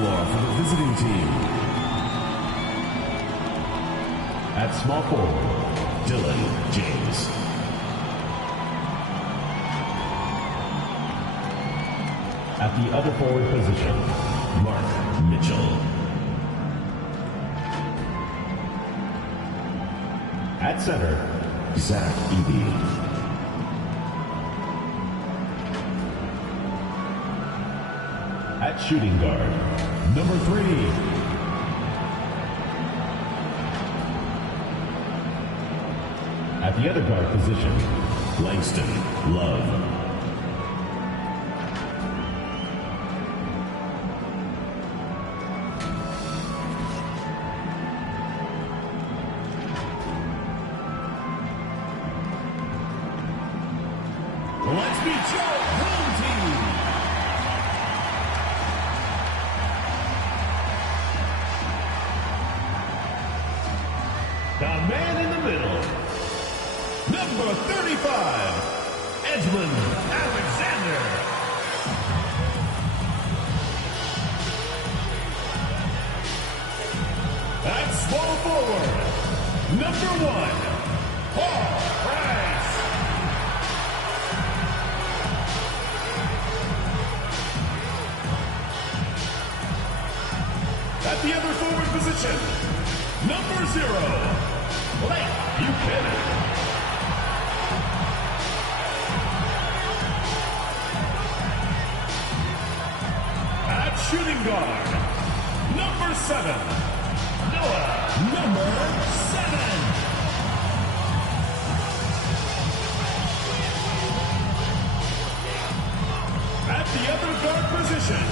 floor for the visiting team. At small forward, Dylan James. At the other forward position, Mark Mitchell. At center, Zach Edey. At shooting guard, number 3. At the other guard position, Langston Love. Let's meet your home team. The man in the middle, number 35, Edmund Alexander. At small forward, number 1, Paul Price. At the other forward position, number 0, Blake Buchanan. At shooting guard, number 7, Noah, number 7. At the other guard position,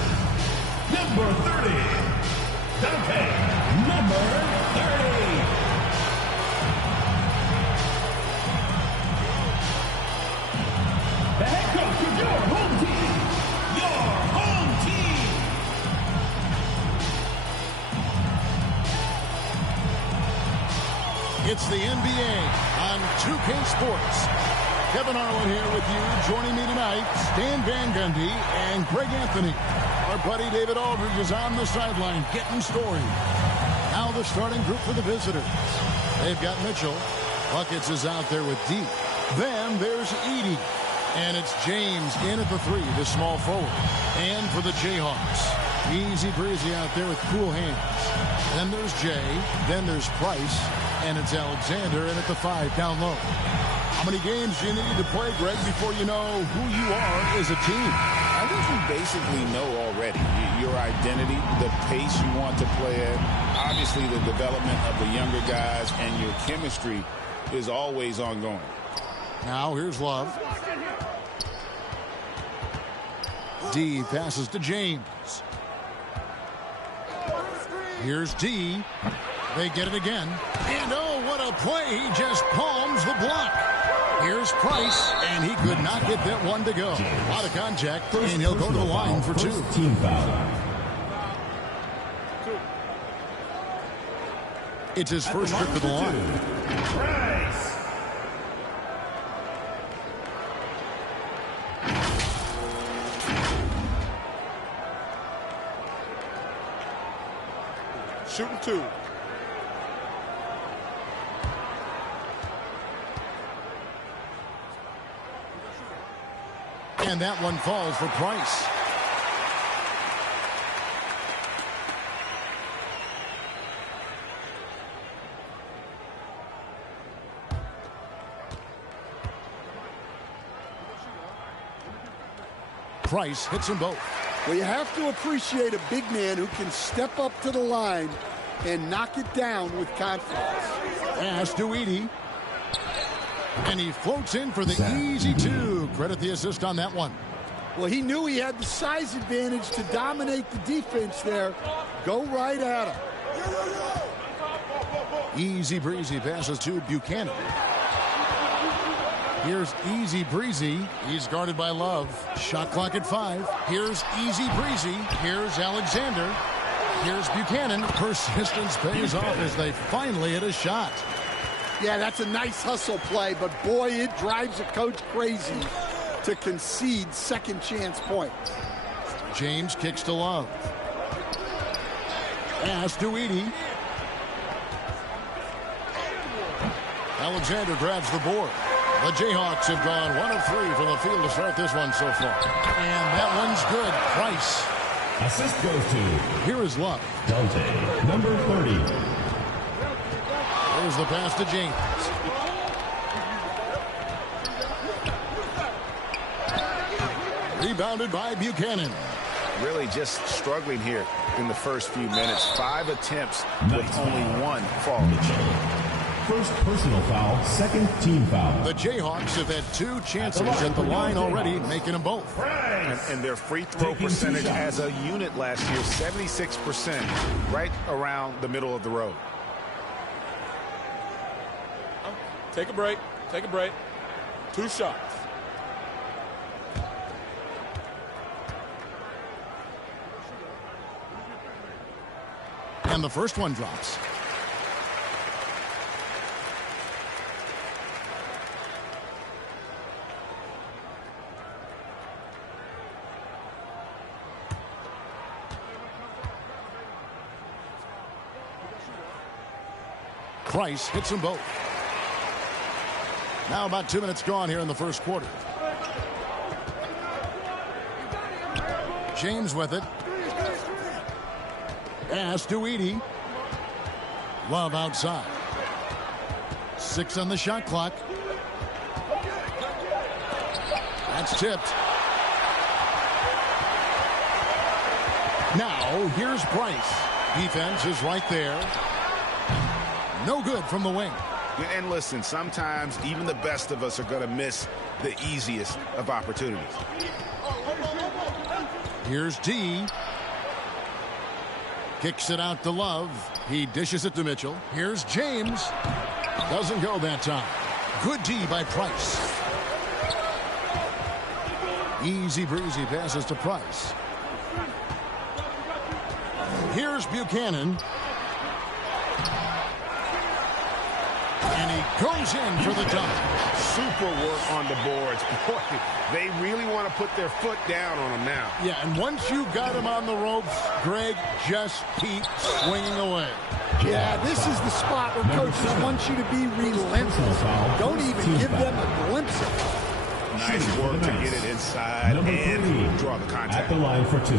number 30, Dante, number 30. The head coach of your home team. Your home team. It's the NBA on 2K Sports. Kevin Harlan here with you. Joining me tonight, Stan Van Gundy and Greg Anthony. Our buddy David Aldridge is on the sideline getting story. Now the starting group for the visitors. They've got Mitchell. Buckets is out there with D. Then there's Edey. And it's James in at the 3, the small forward. And for the Jayhawks, easy breezy out there with cool hands. Then there's Jay. Then there's Price. And it's Alexander in at the 5 down low. How many games do you need to play, Greg, before you know who you are as a team? I think you basically know already your identity, the pace you want to play at, obviously the development of the younger guys, and your chemistry is always ongoing. Now here's Love. D passes to James. Here's D. They get it again. And oh, what a play. He just palms the block. Here's Price, and he could not get that one to go. A lot of contact, and he'll go to the line for 2. Team foul. It's his first trip to the line. Price. Shooting 2. And that one falls for Price. Price hits them both. Well, you have to appreciate a big man who can step up to the line and knock it down with confidence. Pass to Edey. And he floats in for the easy 2. Credit the assist on that one. Well, he knew he had the size advantage to dominate the defense there. Go right at him. Easy breezy passes to Buchanan. Here's easy breezy. He's guarded by Love. Shot clock at 5. Here's easy breezy. Here's Alexander. Here's Buchanan. Persistence pays off as they finally hit a shot. Yeah, that's a nice hustle play, but boy, it drives a coach crazy to concede second chance point. James kicks to Love. Pass to Edie. Alexander grabs the board. The Jayhawks have gone 1 of 3 from the field to start this one so far. And that one's good. Price. Assist goes to Here is Love. Dante, number 30. There's the pass to James. Rebounded by Buchanan. Really just struggling here in the first few minutes. 5 attempts with only 1 fall. First personal foul, second team foul. The Jayhawks have had 2 chances at the line already, making them both. And their free throw percentage as a unit last year, 76%, right around the middle of the road. Take a break. Take a break. 2 shots. And the first one drops. Price hits them both. Now about 2 minutes gone here in the first quarter. James with it. Pass to Edie. Love outside. 6 on the shot clock. That's tipped. Now here's Price. Defense is right there. No good from the wing. And listen, sometimes even the best of us are going to miss the easiest of opportunities. Here's D. Kicks it out to Love. He dishes it to Mitchell. Here's James. Doesn't go that time. Good D by Price. Easy breezy passes to Price. Here's Buchanan. And he goes in for the dunk. Super work on the boards. Boy, they really want to put their foot down on them now. Yeah, and once you got him on the ropes, Greg, just keep swinging away. Yeah, this is the spot where coaches want you to be relentless. Don't even give them a glimpse of it. Nice work to get it inside and draw the contact. At the line for 2.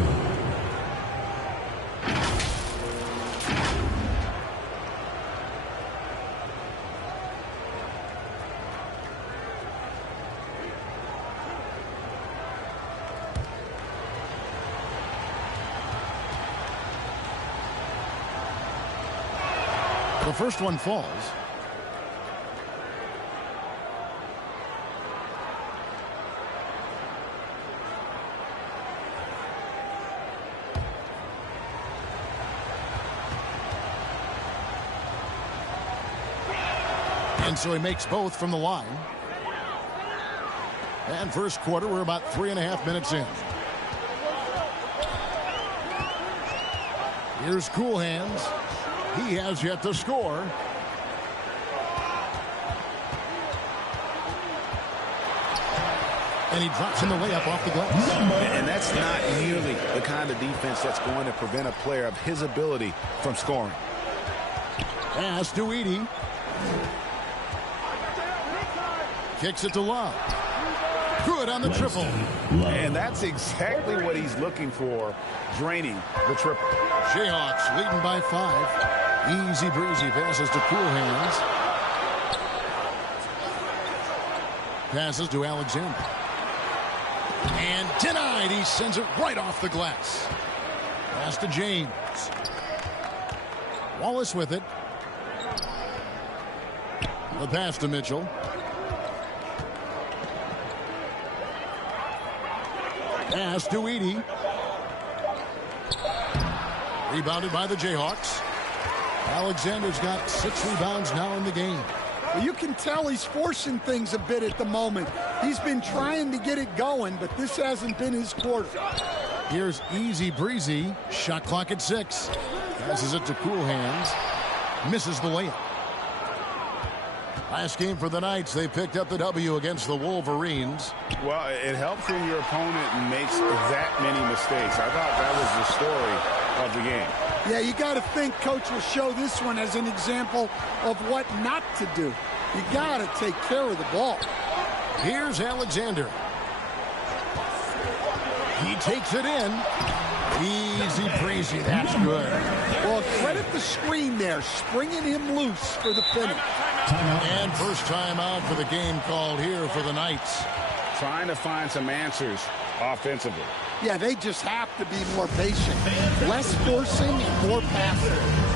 The first one falls. And so he makes both from the line. And first quarter, we're about 3.5 minutes in. Here's Cool Hands. He has yet to score. And he drops in the layup off the glass. And that's not nearly the kind of defense that's going to prevent a player of his ability from scoring. Pass to Edie. Kicks it to Love. Good on the triple. And that's exactly what he's looking for, draining the triple. Jayhawks leading by 5. Easy breezy passes to Cool Hands. Passes to Alexander. And denied. He sends it right off the glass. Pass to James. Wallace with it. The pass to Mitchell. Pass to Edie. Rebounded by the Jayhawks. Alexander's got 6 rebounds now in the game. Well, you can tell he's forcing things a bit at the moment. He's been trying to get it going, but this hasn't been his quarter. Here's Easy Breezy. Shot clock at 6. Passes it to Cool Hands. Misses the layup. Last game for the Knights, they picked up the W against the Wolverines. Well, it helps when your opponent makes that many mistakes. I thought that was the story of the game. Yeah, you got to think Coach will show this one as an example of what not to do. You got to take care of the ball. Here's Alexander. He takes it in. Easy breezy. That's good. Well, credit the screen there, springing him loose for the finish. And first time out for the game called here for the Knights. Trying to find some answers offensively. Yeah, they just have to be more patient. Less forcing and more passing.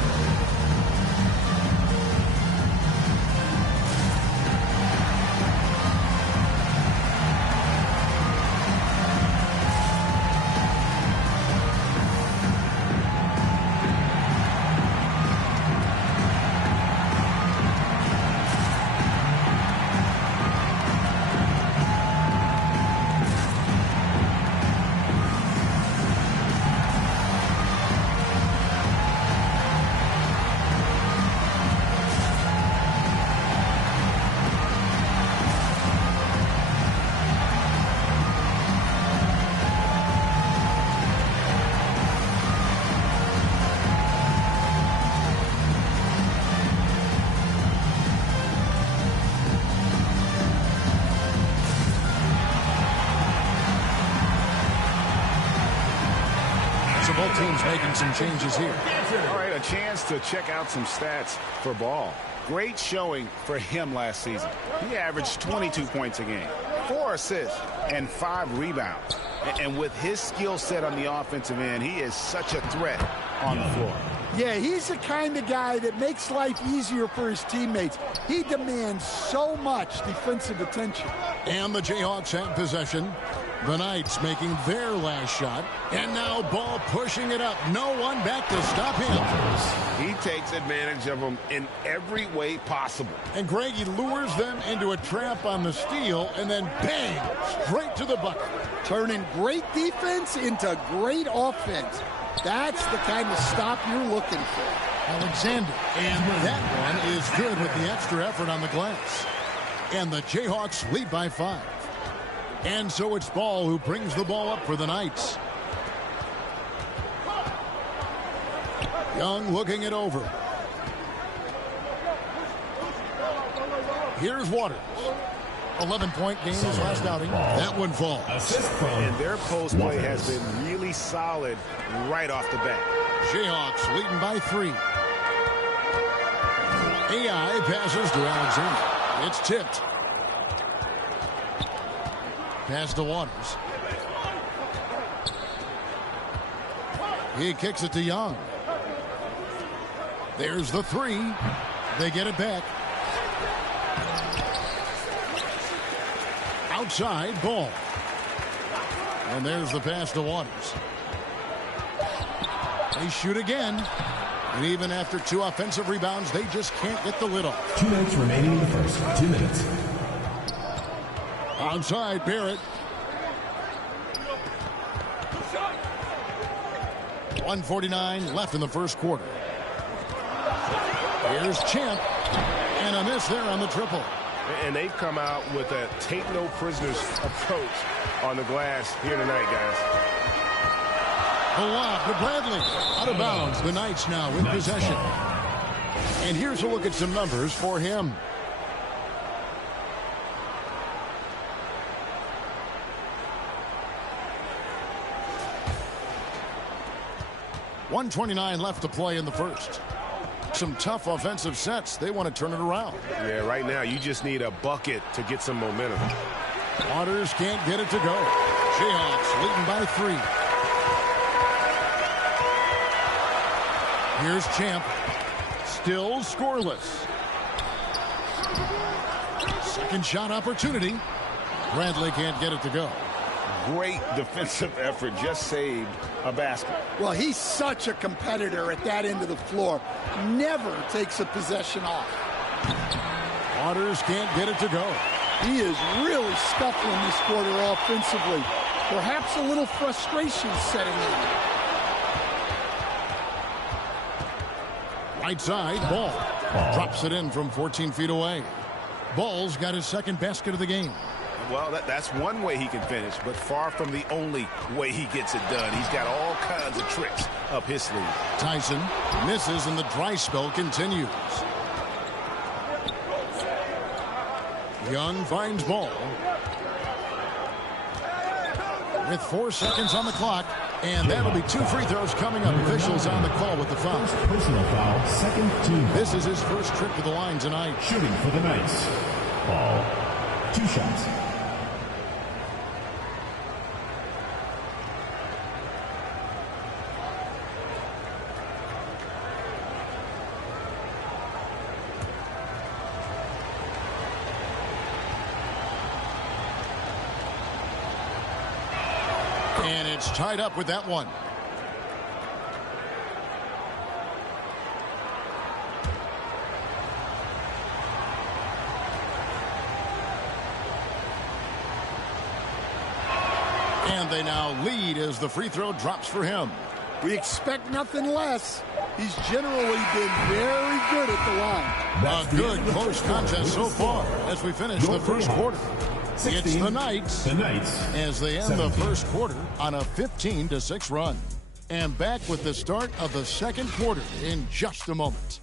Both teams making some changes here. All right, a chance to check out some stats for Ball. Great showing for him last season. He averaged 22 points a game, 4 assists, and 5 rebounds. And with his skill set on the offensive end, he is such a threat on the floor. Yeah, he's the kind of guy that makes life easier for his teammates. He demands so much defensive attention. And the Jayhawks have possession. The Knights making their last shot. And now Ball pushing it up. No one back to stop him. He takes advantage of them in every way possible. And Greg, he lures them into a trap on the steal. And then bang, straight to the bucket. Turning great defense into great offense. That's the kind of stop you're looking for. Alexander. And that one is good with the extra effort on the glass. And the Jayhawks lead by 5. And so it's Ball who brings the ball up for the Knights. Young looking it over. Here's Waters. 11-point game his last outing. That one falls. And their post play has been really solid right off the bat. Jayhawks leading by 3. AI passes to Alexander. It's tipped. Pass to Waters. He kicks it to Young. There's the 3. They get it back. Outside, Ball. And there's the pass to Waters. They shoot again. And even after 2 offensive rebounds, they just can't get the lid off. 2 minutes remaining in the first. 2 minutes. Outside, Barrett. 1:49 left in the first quarter. Here's Champ. And a miss there on the triple. And they've come out with a take no prisoners approach on the glass here tonight, guys. A lob to Bradley. Out of bounds. The Knights now with possession. And here's a look at some numbers for him. .129 left to play in the first. Some tough offensive sets. They want to turn it around. Yeah, right now you just need a bucket to get some momentum. Waters can't get it to go. Jayhawks leading by 3. Here's Champ. Still scoreless. Second shot opportunity. Bradley can't get it to go. Great defensive effort. Just saved a basket. Well, he's such a competitor at that end of the floor. Never takes a possession off. Waters can't get it to go. He is really scuffling this quarter offensively. Perhaps a little frustration setting in. Right side, Ball. Drops it in from 14 feet away. Ball's got his second basket of the game. Well, that's one way he can finish, but far from the only way he gets it done. He's got all kinds of tricks up his sleeve. Tyson misses, and the dry spell continues. Young finds ball. With 4 seconds on the clock, and that'll be 2 free throws coming up. Officials on the call with the foul. Personal foul, second team. This is his first trip to the line tonight. Shooting for the Knights. Ball. 2 shots. And it's tied up with that one. And they now lead as the free throw drops for him. We expect nothing less. He's generally been very good at the line. A good close contest so far as we finish the first quarter. It's the Knights as they end the first quarter on a 15-6 run. And back with the start of the second quarter in just a moment.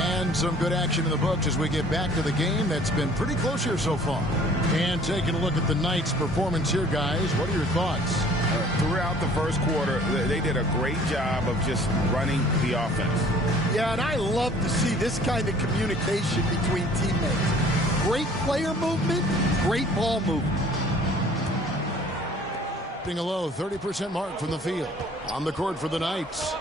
And some good action in the books as we get back to the game that's been pretty close here so far. And taking a look at the Knights' performance here, guys, what are your thoughts? Throughout the first quarter, they did a great job of just running the offense. Yeah, and I love to see this kind of communication between teammates. Great player movement, great ball movement. Being a low 30% mark from the field. On the court for the Knights.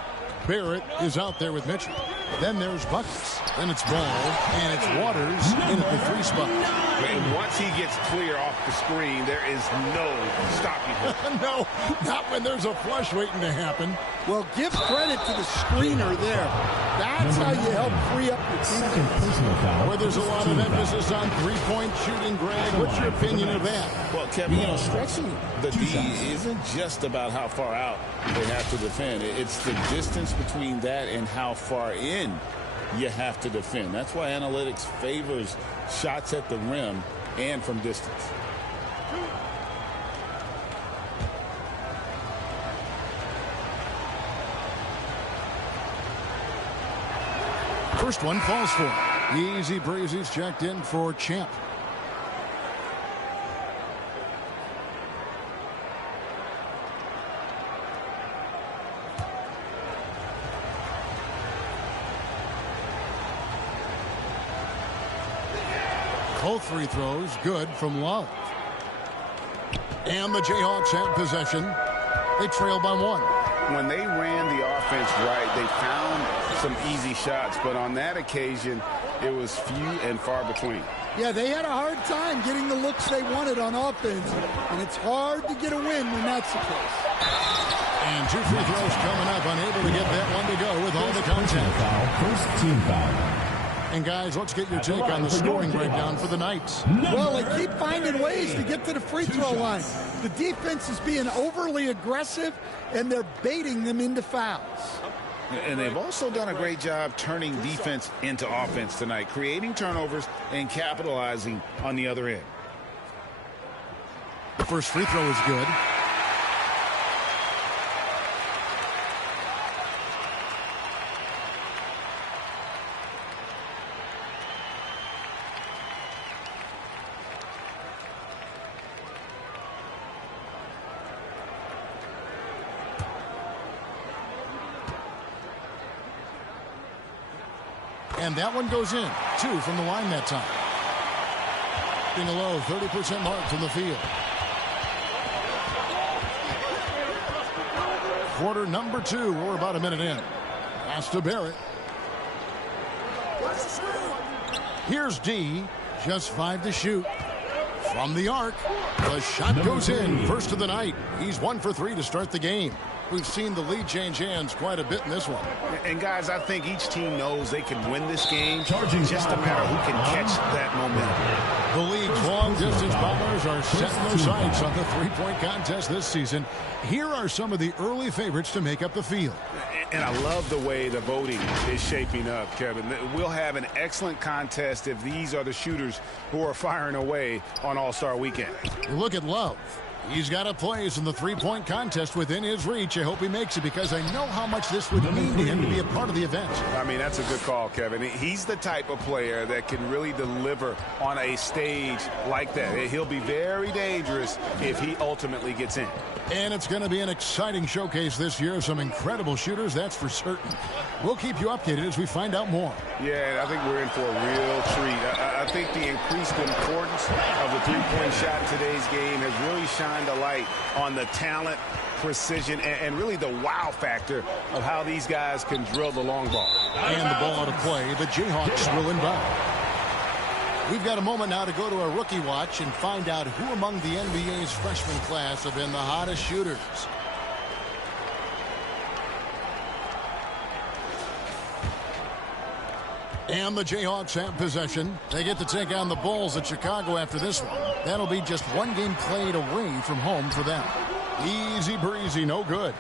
Barrett is out there with Mitchell. Then there's Buckets. Then it's Ball. And it's Waters in at the 3 spot. And once he gets clear off the screen, there is no stopping him. No, not when there's a flush waiting to happen. Well, give credit to the screener there. That's how you help free up your team. Where there's a lot of emphasis on three-point shooting, Greg. What's your opinion of that? Well, Kevin, stretching the D isn't just about how far out they have to defend. It's the distance between that and how far in you have to defend. That's why analytics favors shots at the rim and from distance. First one falls for him. Easy breezy's checked in for Champ. Both free throws good from Love. And the Jayhawks have possession. They trail by 1. When they ran the offense right, they found some easy shots, but on that occasion, it was few and far between. Yeah, they had a hard time getting the looks they wanted on offense, and it's hard to get a win when that's the case. And 2 free throws coming up, unable to get that one to go with all the contact. First team foul. And guys, let's get your take on the scoring breakdown for the Knights. Well, they keep finding ways to get to the free throw line. The defense is being overly aggressive, and they're baiting them into fouls. And they've also done a great job turning defense into offense tonight, creating turnovers and capitalizing on the other end. The first free throw is good. And that one goes in. 2 from the line that time. Being a low 30% mark from the field. Quarter number 2. We're about a minute in. Pass to Barrett. Here's D. Just 5 to shoot. From the arc. The shot goes in. First of the night. He's 1 for 3 to start the game. We've seen the lead change hands quite a bit in this one. And guys, I think each team knows they can win this game. Just a matter who can catch that momentum. The league's long-distance bombers are setting their sights on the three-point contest this season. Here are some of the early favorites to make up the field. And I love the way the voting is shaping up, Kevin. We'll have an excellent contest if these are the shooters who are firing away on All-Star Weekend. Look at Love. He's got a place in the three-point contest within his reach. I hope he makes it because I know how much this would mean to him to be a part of the event. I mean, that's a good call, Kevin. He's the type of player that can really deliver on a stage like that. He'll be very dangerous if he ultimately gets in. And it's going to be an exciting showcase this year of some incredible shooters, that's for certain. We'll keep you updated as we find out more. Yeah, I think we're in for a real treat. I think the increased importance of the three-point shot in today's game has really shined a light on the talent, precision, and really the wow factor of how these guys can drill the long ball. And the ball out of play. The Jayhawks will inbound. We've got a moment now to go to a rookie watch and find out who among the NBA's freshman class have been the hottest shooters. And the Jayhawks have possession. They get to take on the Bulls at Chicago after this one. That'll be just one game played away from home for them. Easy breezy, no good.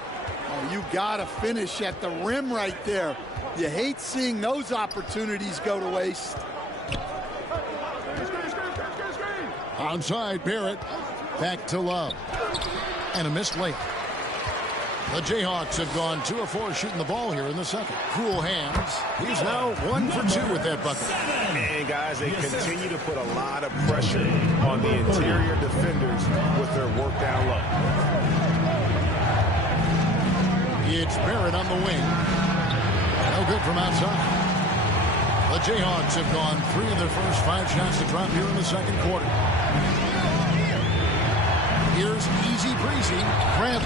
Oh, you got to finish at the rim right there. You hate seeing those opportunities go to waste. Onside, Barrett. Back to Love. And a missed layup. The Jayhawks have gone 2 of 4 shooting the ball here in the second. Cool hands. He's now 1 for 2 with that bucket. And guys, they continue to put a lot of pressure on the interior defenders with their work down low. It's Barrett on the wing. No good from outside. The Jayhawks have gone 3 of their first 5 shots to drop here in the second quarter. Here's easy breezy. Grant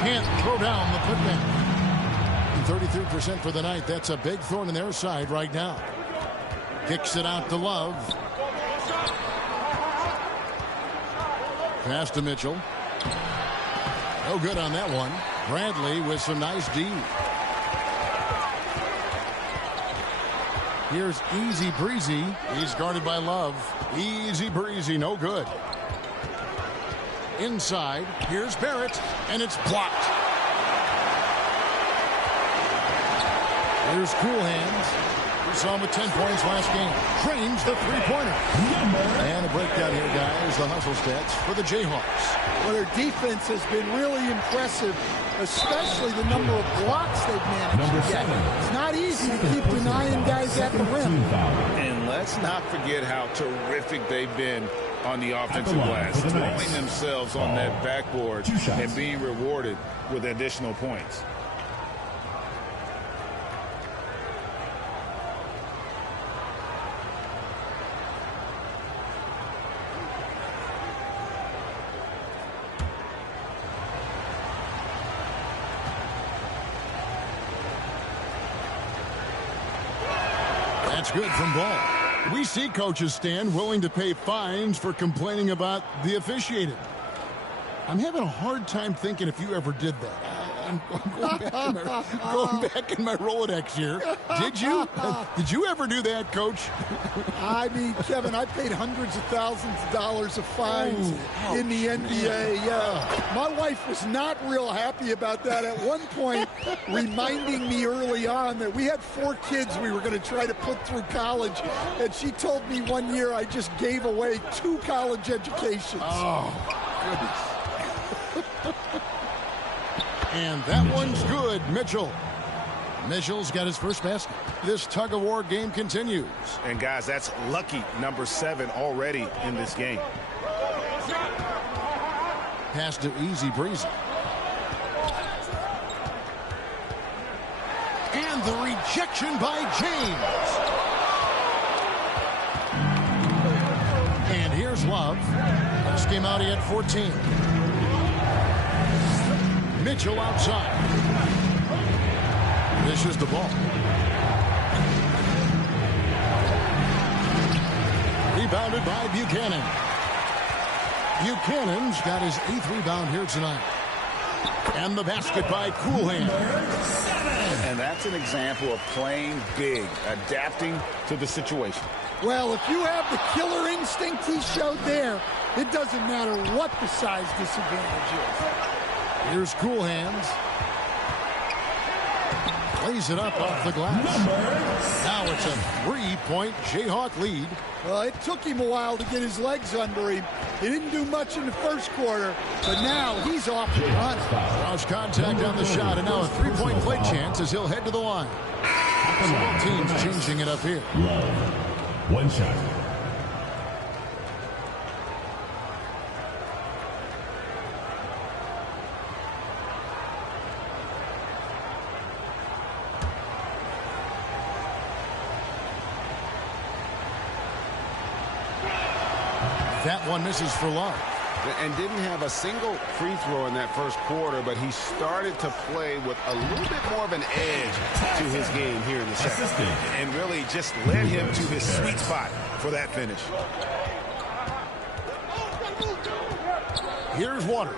can't throw down the putback. 33% for the night. That's a big thorn in their side right now. Kicks it out to Love. Pass to Mitchell. No good on that one. Bradley with some nice D. Here's easy breezy. He's guarded by Love. Easy breezy, no good. Inside, here's Barrett, and it's blocked. Here's Cool Hands. We saw him with 10 points last game. Trains the three-pointer. And a breakdown here, guys. The hustle stats for the Jayhawks. Well, their defense has been really impressive, especially the number of blocks they've managed to get. It's not easy to keep denying guys at the rim. And let's not forget how terrific they've been on the offensive glass, throwing themselves on that backboard and being rewarded with additional points. That's good from Ball. We see coaches stand willing to pay fines for complaining about the officiating. I'm having a hard time thinking if you ever did that. I'm going back in my Rolodex here. Did you? Did you ever do that, Coach? I mean, Kevin, I paid hundreds of thousands of dollars of fines in the NBA. Yeah. My wife was not real happy about that at one point, reminding me early on that we had 4 kids we were going to try to put through college, and she told me one year I just gave away 2 college educations. Oh, goodness. And that one's good. Mitchell's got his first basket. This tug-of-war game continues. And, guys, that's lucky number 7 already in this game. Pass to easy breezy. And the rejection by James. And here's Love. Last game out, he had 14. Mitchell outside. Dishes the ball. Rebounded by Buchanan. Buchanan's got his 8th rebound here tonight. And the basket by Coolhand. And that's an example of playing big, adapting to the situation. Well, if you have the killer instinct he showed there, it doesn't matter what the size disadvantage is. Here's Coolhands. Plays it up off the glass. Now it's a 3-point Jayhawk lead. Well, it took him a while to get his legs under him. He didn't do much in the first quarter, but now he's off the run. Draws contact on the shot, and now a 3-point play chance as he'll head to the line. So both teams changing it up here. One shot. That one misses for Love. And didn't have a single free throw in that first quarter, but he started to play with a little bit more of an edge to his game here in the second. And really just led him to his sweet spot for that finish. Here's Waters.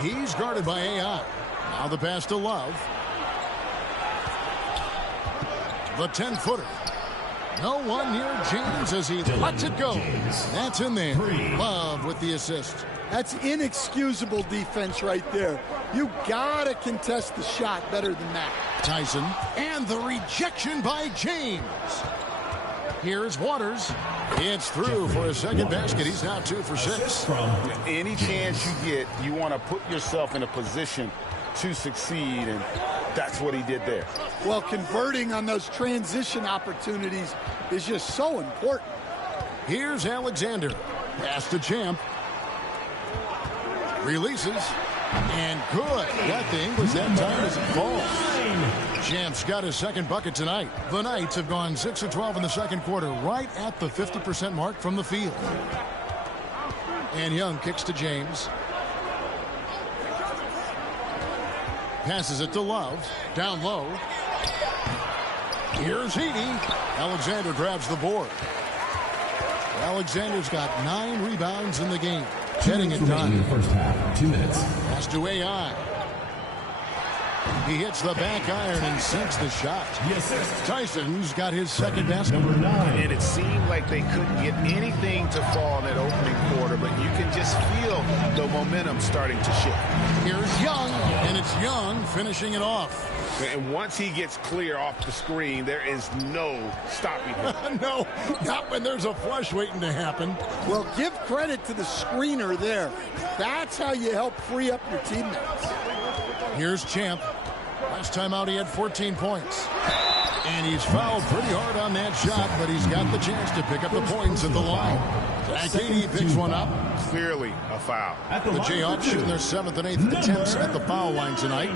He's guarded by AI. Now the pass to Love. The 10-footer. No one near James as he lets it go. That's in there. Love with the assist. That's inexcusable defense right there. You gotta contest the shot better than that. Tyson, and the rejection by James. Here's Waters. It's through for a second basket. He's now 2 for 6. Any chance you get, you want to put yourself in a position to succeed, and that's what he did there. Well, converting on those transition opportunities is just so important. Here's Alexander. Pass to Champ. Releases. And good. Got the English that time as it falls. Champ's got his second bucket tonight. The Knights have gone 6 of 12 in the second quarter, right at the 50% mark from the field. And Young kicks to James. Passes it to Love. Down low. Here's Heaney. Alexander grabs the board. Alexander's got 9 rebounds in the game. Getting it done. In the first half, 2 minutes. Pass to AI. He hits the back iron and sinks the shot. Tyson's got his second basket. Number 9. And it seemed like they couldn't get anything to fall in that opening quarter, but you can just feel the momentum starting to shift. Here's Young, and it's Young finishing it off. And once he gets clear off the screen, there is no stopping him. No, not when there's a flush waiting to happen. Well, give credit to the screener there. That's how you help free up your teammates. Here's Champ. Last time out, he had 14 points. And he's fouled pretty hard on that shot, but he's got the chance to pick up the points at the line. Ncaa picks one up. Clearly a foul. The Jayhawks shooting their 7th and 8th attempts at the foul line tonight.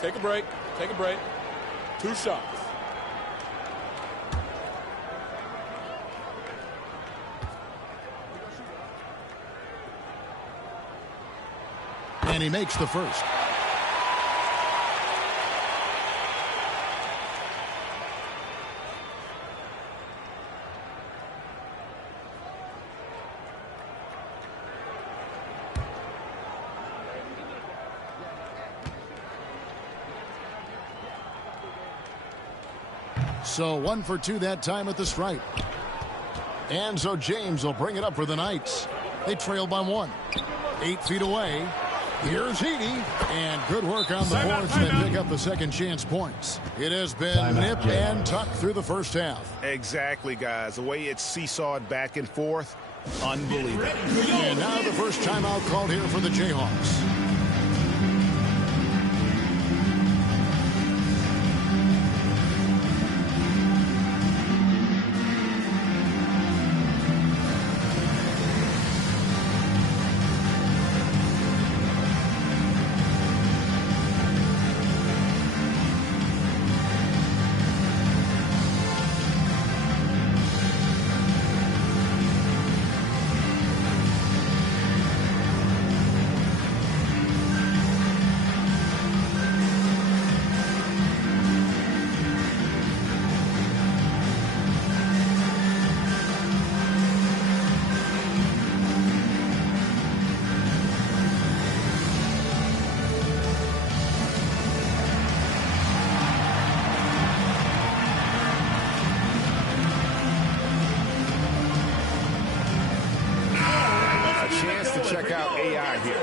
Take a break. Take a break. 2 shots. And he makes the first. So 1 for 2 that time at the stripe. And so James will bring it up for the Knights. They trail by 1. 8 feet away. Here's Heaney, and good work on the boards. They pick up the second chance points. It has been nip and tuck through the first half. Exactly, guys. The way it's seesawed back and forth, unbelievable. And now the first timeout called here for the Jayhawks. AI here.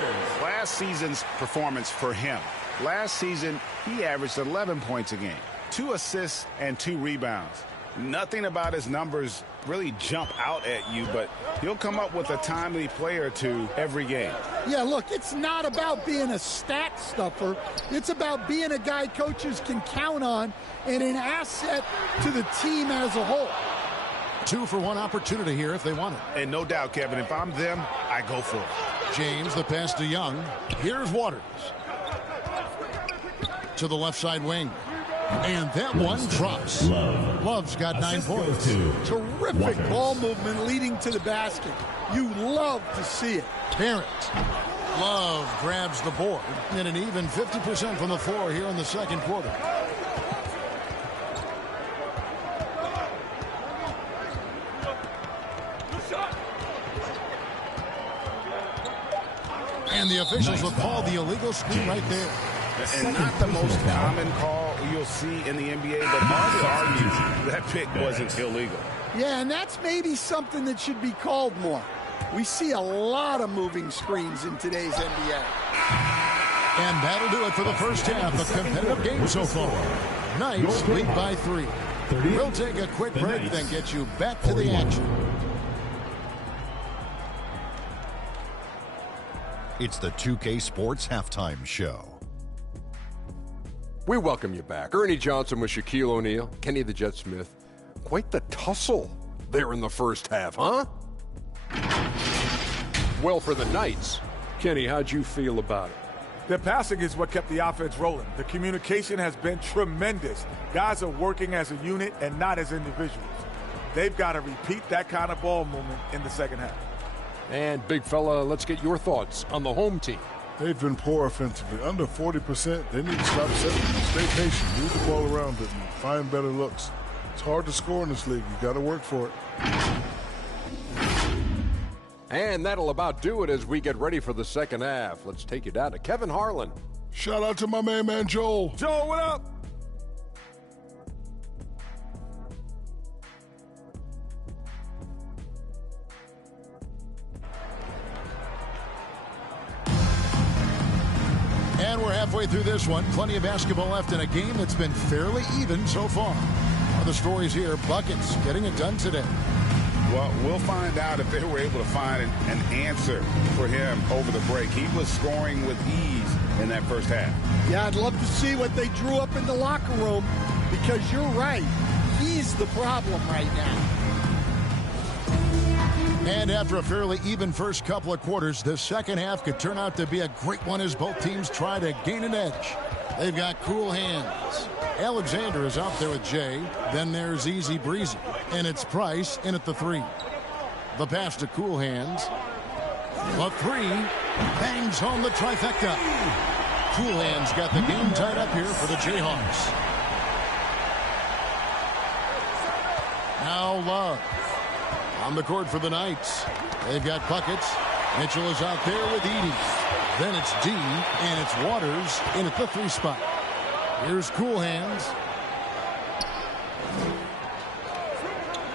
Last season's performance for him. Last season, he averaged 11 points a game, 2 assists and 2 rebounds. Nothing about his numbers really jump out at you, but he'll come up with a timely play or two every game. Yeah, look, it's not about being a stat stuffer. It's about being a guy coaches can count on and an asset to the team as a whole. 2-for-1 opportunity here if they want it. And no doubt, Kevin, if I'm them, I go for it. James, the pass to Young. Here's Waters. To the left side wing. And that one drops. Love's got 9 points. Terrific ball movement leading to the basket. You love to see it. Parent. Love grabs the board. And an even 50% from the floor here in the second quarter. And the officials will call the illegal screen right there. And not the most common call you'll see in the NBA, but hard to argue that pick wasn't illegal. Yeah, and that's maybe something that should be called more. We see a lot of moving screens in today's NBA. And that'll do it for the first half. A competitive game so far. Knights lead by 3. We'll take a quick break, then get you back to the action. It's the 2K Sports Halftime Show. We welcome you back. Ernie Johnson with Shaquille O'Neal, Kenny the Jet Smith. Quite the tussle there in the first half, huh? Well, for the Knights, Kenny, how'd you feel about it? The passing is what kept the offense rolling. The communication has been tremendous. Guys are working as a unit and not as individuals. They've got to repeat that kind of ball movement in the second half. And, big fella, let's get your thoughts on the home team. They've been poor offensively. Under 40%, they need to stop settling. Stay patient, move the ball around it, and find better looks. It's hard to score in this league. You got to work for it. And that'll about do it as we get ready for the second half. Let's take you down to Kevin Harlan. Shout out to my man Joel. Joel, what up? And we're halfway through this one. Plenty of basketball left in a game that's been fairly even so far. One of the stories here, buckets getting it done today. Well, we'll find out if they were able to find an answer for him over the break. He was scoring with ease in that first half. Yeah, I'd love to see what they drew up in the locker room because you're right. He's the problem right now. And after a fairly even first couple of quarters, the second half could turn out to be a great one as both teams try to gain an edge. They've got cool hands. Alexander is out there with Jay. Then there's Easy Breezy. And it's Price in at the 3. The pass to Cool Hands. The 3 bangs home the trifecta. Cool Hands got the game tied up here for the Jayhawks. Now Love. On the court for the Knights. They've got buckets. Mitchell is out there with Edey. Then it's D, and it's Waters in at the 3 spot. Here's Cool Hands.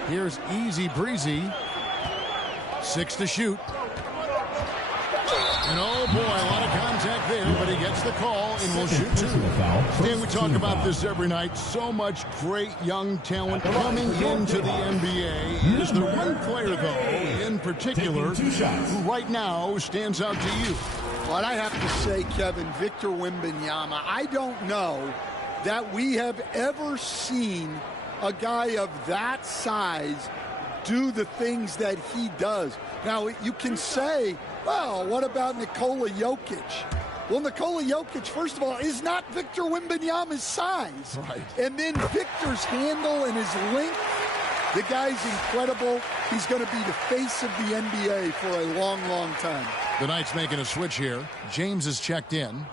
Here's Easy Breezy. 6 to shoot. And oh boy, a lot of contact there, but he gets the call and will shoot 2. Dan, we talk about this every night. So much great young talent coming into the NBA. Is there one player, though, in particular, who right now stands out to you? What I have to say, Kevin, Victor Wembanyama, I don't know that we have ever seen a guy of that size do the things that he does. Now, you can say, well, what about Nikola Jokic? Well, Nikola Jokic, first of all, is not Victor Wembanyama's size. Right. And then Victor's handle and his length, the guy's incredible. He's going to be the face of the NBA for a long, long time. The Knights making a switch here. James is checked in.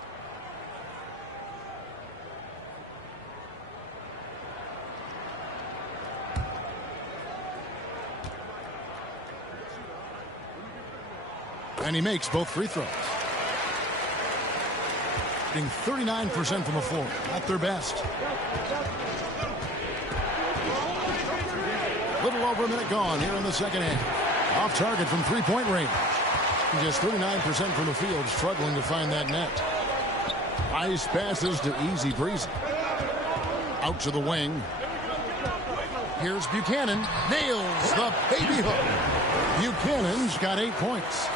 And he makes both free throws. Getting 39% from the floor. Not their best. Little over a minute gone here in the second half. Off target from 3-point range. Just 39% from the field, struggling to find that net. Nice passes to Easy Breezy. Out to the wing. Here's Buchanan. Nails the baby hook. Buchanan's got 8 points.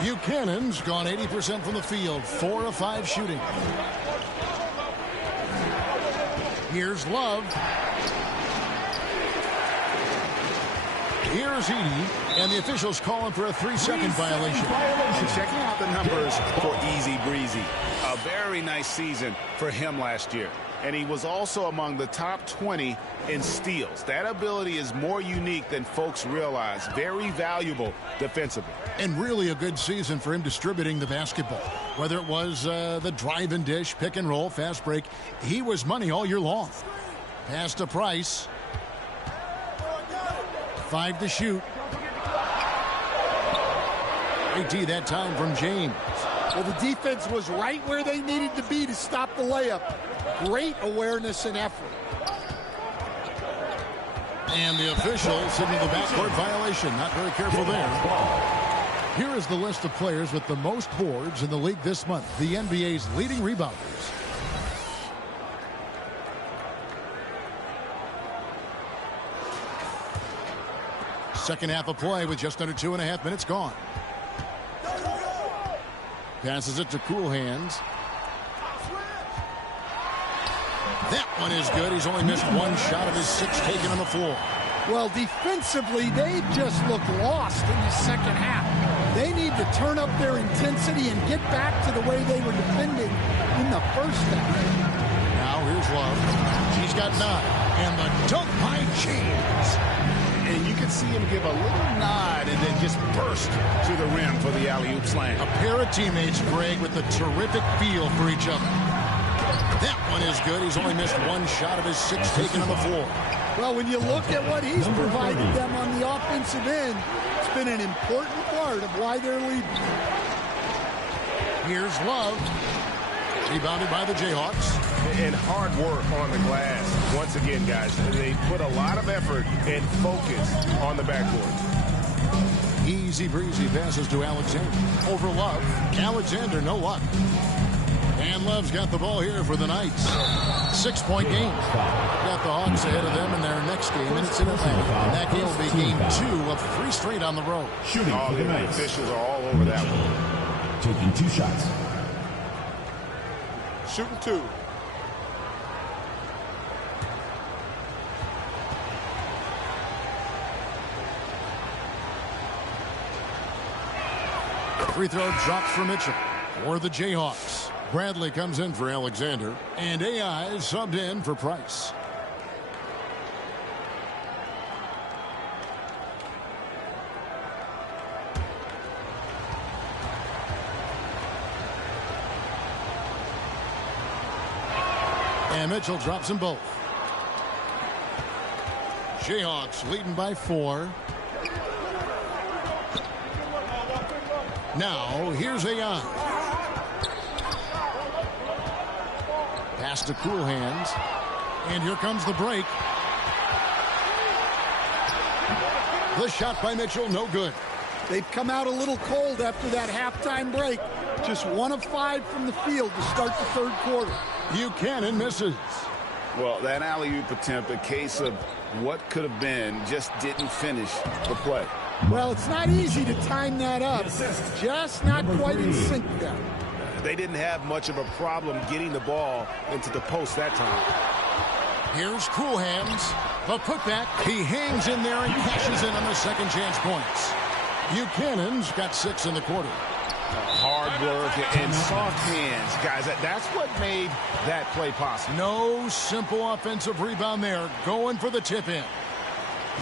Buchanan's gone 80% from the field. 4 of 5 shooting. Here's Love. Here's Edey, and the officials calling for a 3-second violation. And checking out the numbers for Easy Breezy. A very nice season for him last year. And he was also among the top 20 in steals. That ability is more unique than folks realize. Very valuable defensively. And really a good season for him distributing the basketball. Whether it was the drive and dish, pick and roll, fast break, he was money all year long. Pass to Price. 5 to shoot. AT that time from James. Well, the defense was right where they needed to be to stop the layup. Great awareness and effort. And the official signaled the backcourt violation. Not very careful there. Here is the list of players with the most boards in the league this month. The NBA's leading rebounders. Second half of play with just under 2.5 minutes gone. Passes it to Cool Hands. That one is good. He's only missed 1 shot of his 6 taken on the floor. Well, defensively, they just looked lost in the second half. They need to turn up their intensity and get back to the way they were defending in the first half. Now here's Love. She's got 9. And the dunk by James. And you can see him give a little nod and then just burst to the rim for the alley-oop slam. A pair of teammates, Greg, with a terrific feel for each other. That one is good. He's only missed 1 shot of his 6 taken on the floor. Well, when you look at what he's provided them on the offensive end, it's been an important part of why they're leading. Here's Love. Rebounded by the Jayhawks. And hard work on the glass. Once again, guys, they put a lot of effort and focus on the backcourt. Easy Breezy passes to Alexander. Over Love. Alexander, no luck. And Love's got the ball here for the Knights. 6-point game. Got the Hawks ahead of them in their next game, and it's in Atlanta. And that game will be game 2 of 3 straight on the road. Shooting for the Knights. Officials are all over that one. Taking 2 shots. Shooting 2. Free throw drops for Mitchell. For the Jayhawks. Bradley comes in for Alexander. And AI is subbed in for Price. And Mitchell drops them both. Jayhawks leading by 4. Now, here's AI. Pass to Cool Hands. And here comes the break. The shot by Mitchell, no good. They've come out a little cold after that halftime break. Just 1 of 5 from the field to start the third quarter. Buchanan misses. Well, that alley-oop attempt, a case of what could have been, just didn't finish the play. Well, it's not easy to time that up. Just not quite in sync there. They didn't have much of a problem getting the ball into the post that time. Here's Cool Hands. The putback. He hangs in there and cashes in on the second chance points. Buchanan's got 6 in the quarter. Hard work and soft hands. Guys, that's what made that play possible. No simple offensive rebound there. Going for the tip-in.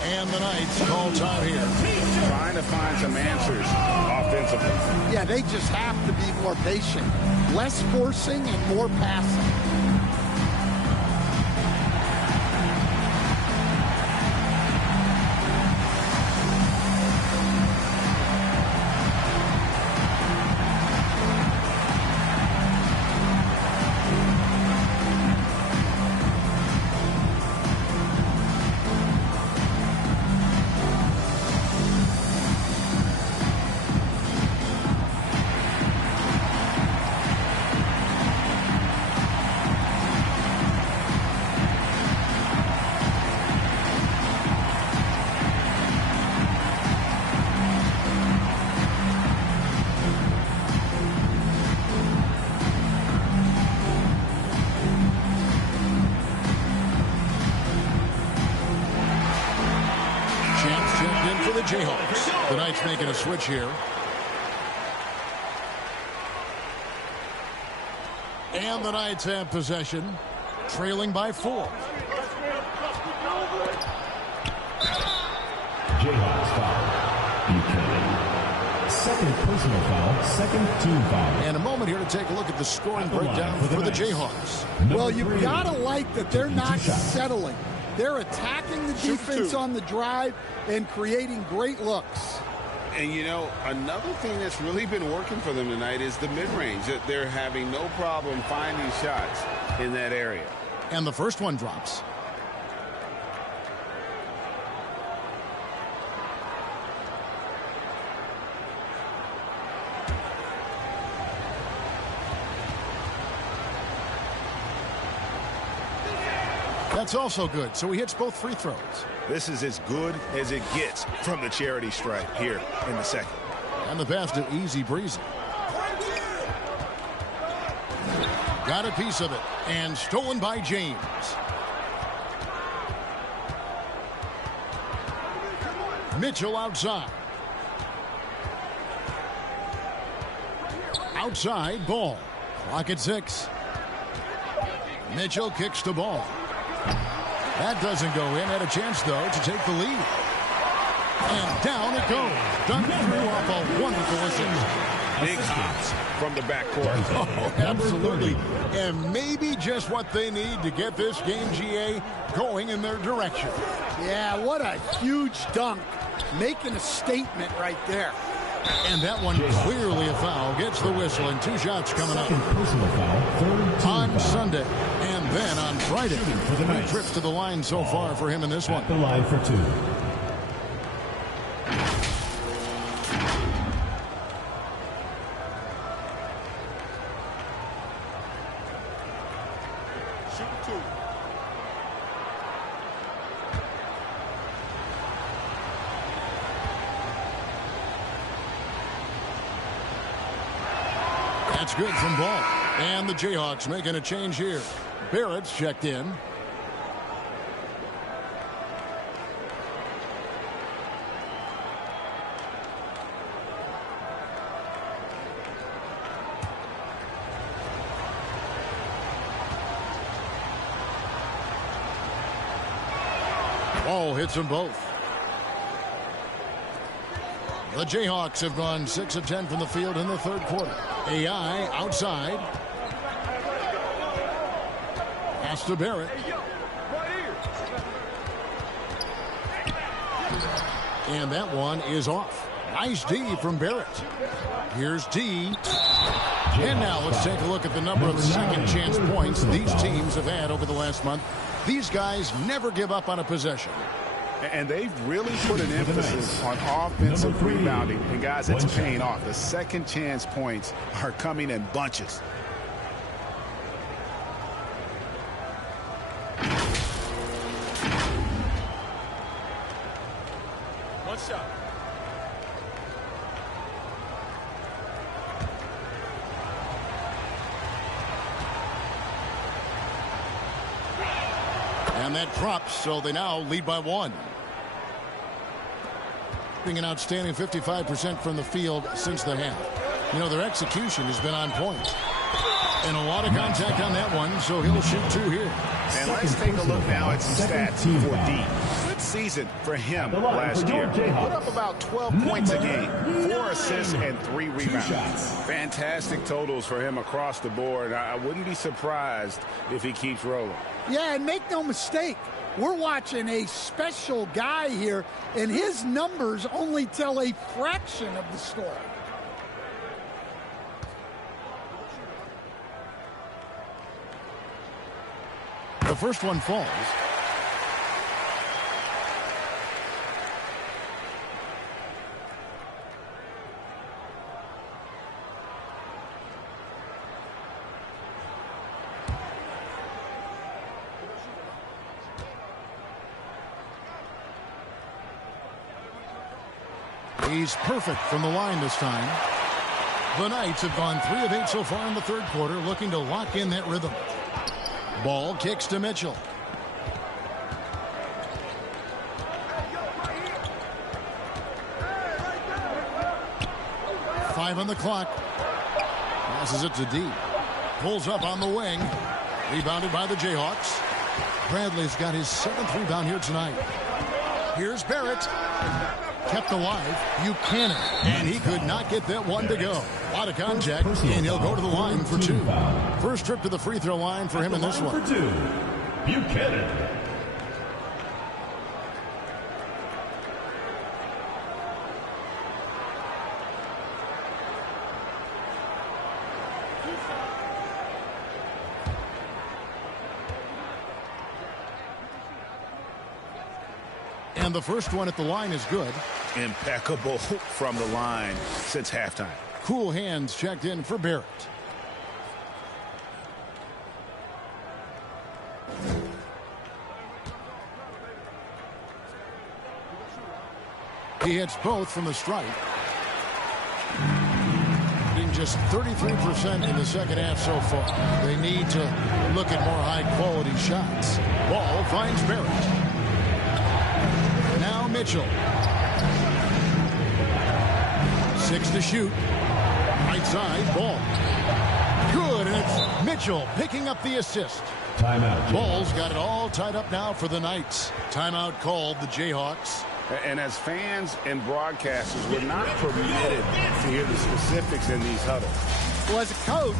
And the Knights call time here. Trying to find some answers offensively. Yeah, they just have to be more patient. Less forcing and more passing. Knights making a switch here. And the Knights have possession, trailing by 4. JAYHAWKS foul. Buchanan. Second personal foul, second team foul. And a moment here to take a look at the scoring breakdown for the Jayhawks. Well, you've got to like that they're not settling. They're attacking the defense on the drive and creating great looks. And, you know, another thing that's really been working for them tonight is the mid-range. That they're having no problem finding shots in that area. And the first one drops. That's also good, so he hits both free throws. This is as good as it gets from the charity stripe here in the second. And the pass to Easy Breezy. Got a piece of it, and stolen by James. Mitchell outside. Outside, ball. Clock at 6. Mitchell kicks the ball. That doesn't go in. Had a chance, though, to take the lead. And down it goes. Dunk through off a wonderful assist. Big hops from the backcourt. Oh, absolutely. And maybe just what they need to get this game, GA, going in their direction. Yeah, what a huge dunk. Making a statement right there. And that one clearly a foul. Gets the whistle, and 2 shots coming up. Personal foul, third team On foul. Sunday. And then on Friday. 3 trips to the line so far for him in this one. The line for 2. That's good from Ball. And the Jayhawks making a change here. Barrett's checked in. Ball hits them both. The Jayhawks have gone 6 of 10 from the field in the third quarter. AI outside. Pass to Barrett. And that one is off. Nice D from Barrett. Here's D. And now let's take a look at the number of second chance points these teams have had over the last month. These guys never give up on a possession. And they've really put an emphasis on offensive rebounding. And, guys, it's paying off. The second chance points are coming in bunches. One shot. And that drops, so they now lead by 1. Being an outstanding 55% from the field since the half. You know, their execution has been on point. And a lot of contact on that one, so he'll shoot 2 here. And let's take a look now at some stats for D. Good season for him last year. Put up about 12 points a game, 4 assists, and 3 rebounds. Fantastic totals for him across the board. I wouldn't be surprised if he keeps rolling. Yeah, and make no mistake, we're watching a special guy here, and his numbers only tell a fraction of the story. The first one falls. He's perfect from the line this time. The Knights have gone 3 of 8 so far in the third quarter, looking to lock in that rhythm. Ball kicks to Mitchell. 5 on the clock. Passes it to D. Pulls up on the wing. Rebounded by the Jayhawks. Bradley's got his 7th rebound here tonight. Here's Barrett. Kept alive. Buchanan. And he could not get that one to go. A lot of contact, and he'll go to the line for 2. First trip to the free throw line for him in this one. For 2, Buchanan. And the first one at the line is good. Impeccable from the line since halftime. Cool hands checked in for Barrett. He hits both from the stripe. Being just 33% in the second half so far. They need to look at more high-quality shots. Ball finds Barrett. Now Mitchell. 6 to shoot. Right side, Ball. Good, and it's Mitchell picking up the assist. Timeout. Ball's got it all tied up now for the Knights. Timeout called the Jayhawks. And as fans and broadcasters, we're not permitted to hear the specifics in these huddles. Well, as a coach,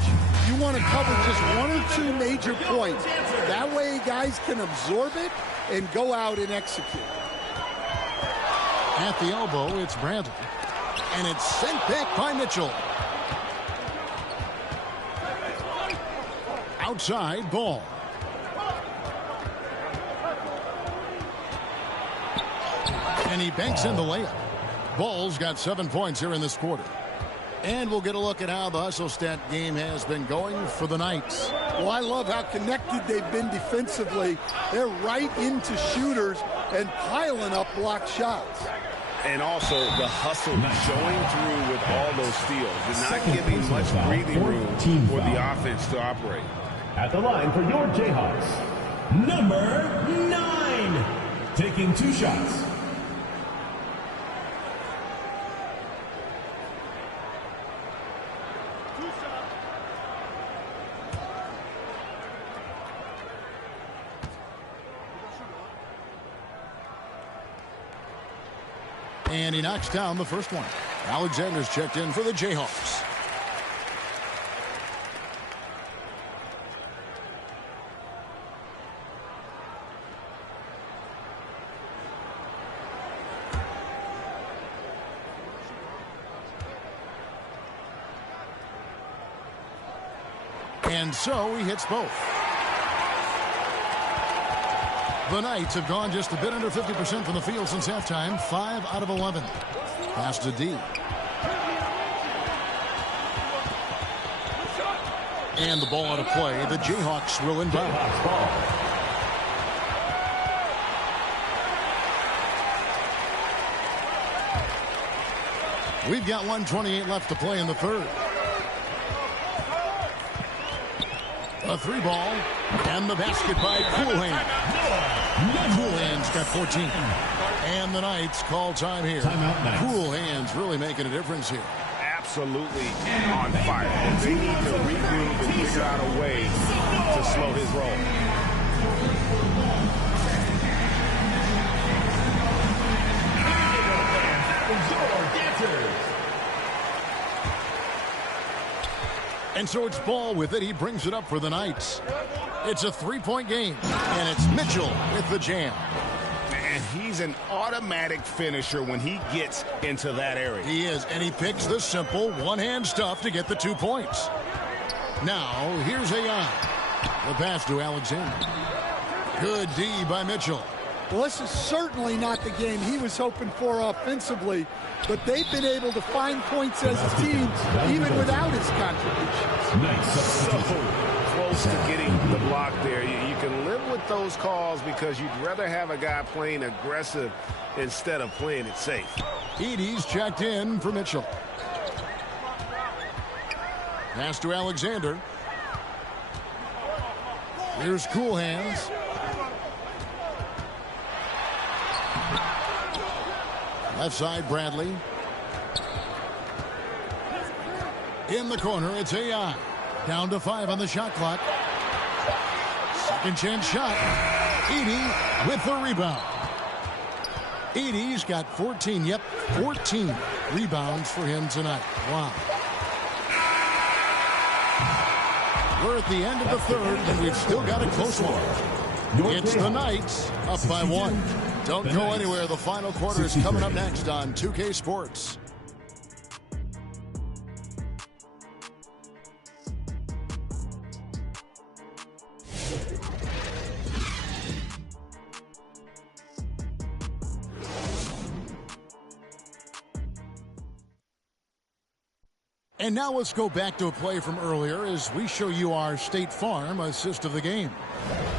you want to cover just 1 or 2 major points. That way guys can absorb it and go out and execute. At the elbow, it's Bradley. And it's sent back by Mitchell. Outside, Ball. And he banks in the layup. Ball's got 7 points here in this quarter. And we'll get a look at how the hustle stat game has been going for the Knights. Well, I love how connected they've been defensively. They're right into shooters and piling up blocked shots. And also the hustle showing through with all those steals. They're not giving much breathing room for the offense to operate. At the line for your Jayhawks, number 9, taking 2 shots. And he knocks down the first one. Alexander's checked in for the Jayhawks. And so he hits both. The Knights have gone just a bit under 50% from the field since halftime. 5 out of 11. Pass to D. And the ball out of play. The Jayhawks will inbound. We've got 1:28 left to play in the third. A 3 ball. And the basket by Coolhand. Coolhand's got 14. And the Knights call time here. Coolhand's really making a difference here. Absolutely on fire. They need to regroup and figure out a way to slow his roll. And so it's Ball with it. He brings it up for the Knights. It's a 3-point game. And it's Mitchell with the jam. And he's an automatic finisher when he gets into that area. He is. And he picks the simple one-hand stuff to get the 2 points. Now, here's Ncaa. The pass to Alexander. Good D by Mitchell. Well, this is certainly not the game he was hoping for offensively, but they've been able to find points as a team even without his contributions. So close to getting the block there. You can live with those calls because you'd rather have a guy playing aggressive instead of playing it safe. Edie's checked in for Mitchell. Pass to Alexander. Here's Coolhands. Left side, Bradley. In the corner, it's AI. Down to 5 on the shot clock. Second chance shot. Edey with the rebound. Edey's got 14. Yep, 14 rebounds for him tonight. Wow. We're at the end of the third, and we've still got a close one. It's the Knights up by 1. Don't go anywhere. The final quarter is coming up next on 2K Sports. And now let's go back to a play from earlier as we show you our State Farm assist of the game.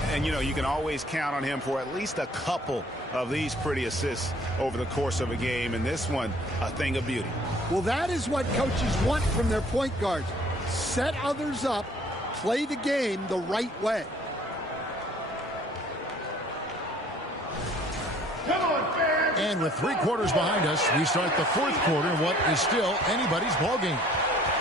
And, you know, you can always count on him for at least a couple of these pretty assists over the course of a game. And this one, a thing of beauty. Well, that is what coaches want from their point guards. Set others up, play the game the right way. And with 3 quarters behind us, we start the fourth quarter in what is still anybody's ball game.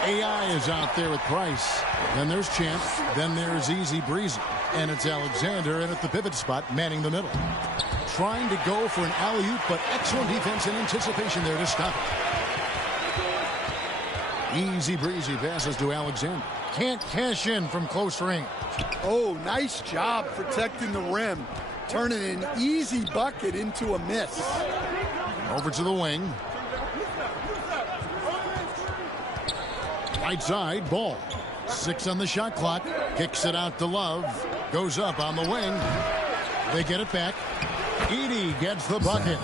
AI is out there with Price. Then there's Champ. Then there's Easy Breezy. And it's Alexander in at the pivot spot, manning the middle. Trying to go for an alley-oop, but excellent defense and anticipation there to stop it. Easy Breezy passes to Alexander. Can't cash in from close range. Oh, nice job protecting the rim. Turning an easy bucket into a miss. Over to the wing. Right side, Ball. 6 on the shot clock. Kicks it out to Love. Goes up on the wing. They get it back. Edey gets the bucket.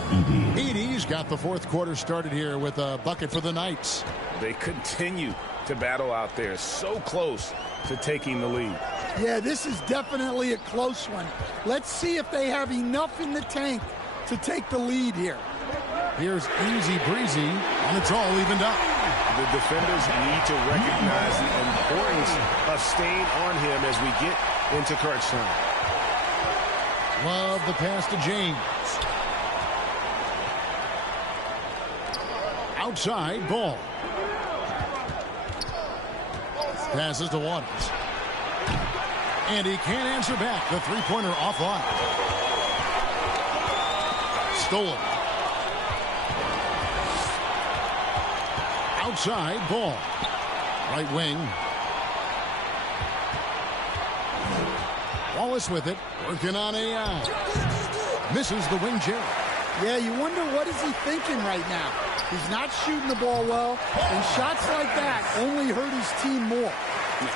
Edey's got the fourth quarter started here with a bucket for the Knights. They continue to battle out there. So close to taking the lead. Yeah, this is definitely a close one. Let's see if they have enough in the tank to take the lead here. Here's Easy Breezy, and it's all evened up. The defenders need to recognize the importance of staying on him as we get into crunch time. Love the pass to James. Outside, Ball. Passes to Waters. And he can't answer back. The three-pointer offline. Stolen. Outside, Ball. Right wing. Wallace with it. Working on AI. Misses the wing chair. Yeah, you wonder what is he thinking right now. He's not shooting the ball well, and shots like that only hurt his team more.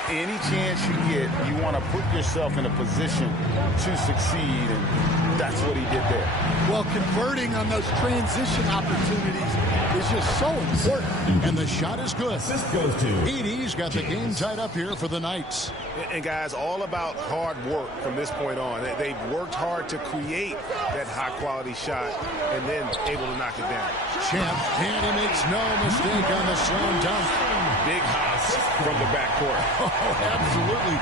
Any chance you get, you want to put yourself in a position to succeed, and that's what he did there. Well, converting on those transition opportunities is just so important. And the shot is good. Edey's got the game tied up here for the Knights. And guys, all about hard work from this point on. They've worked hard to create that high-quality shot and then able to knock it down. Champ, and he makes no mistake on the slam dunk. Big house from the backcourt. Oh, absolutely.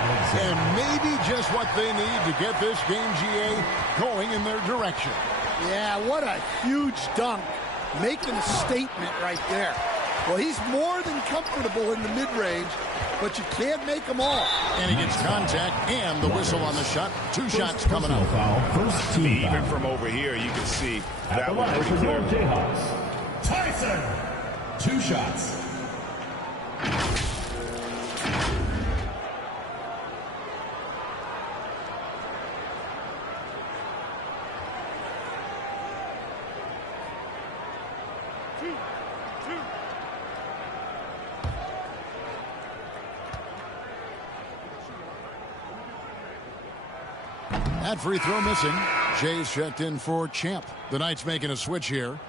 And maybe just what they need to get this game, GA, going in their direction. Yeah, what a huge dunk. Making a statement right there. Well, he's more than comfortable in the mid-range, but you can't make them all. And he gets contact and the whistle on the shot. 2 shots coming up. Even from over here, you can see that one pretty clear. JAYHAWKS, Tyson, 2 shots. That free throw missing. Jay's checked in for Champ. The Knights making a switch here.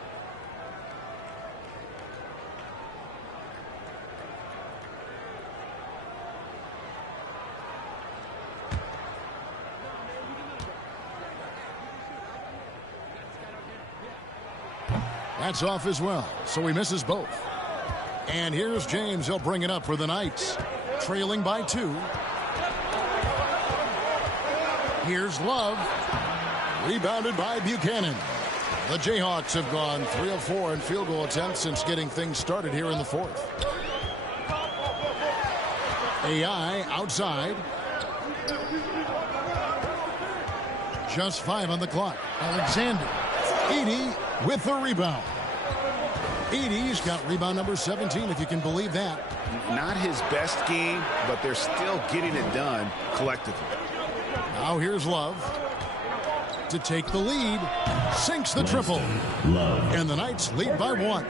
That's off as well, so he misses both. And here's James. He'll bring it up for the Knights. Trailing by 2. Here's Love. Rebounded by Buchanan. The Jayhawks have gone 3 of 4 in field goal attempts since getting things started here in the fourth. AI outside. Just 5 on the clock. Alexander. Edey with the rebound. Edey's got rebound number 17, if you can believe that. Not his best game, but they're still getting it done collectively. Now here's Love to take the lead. Sinks the triple. And the Knights lead by 1.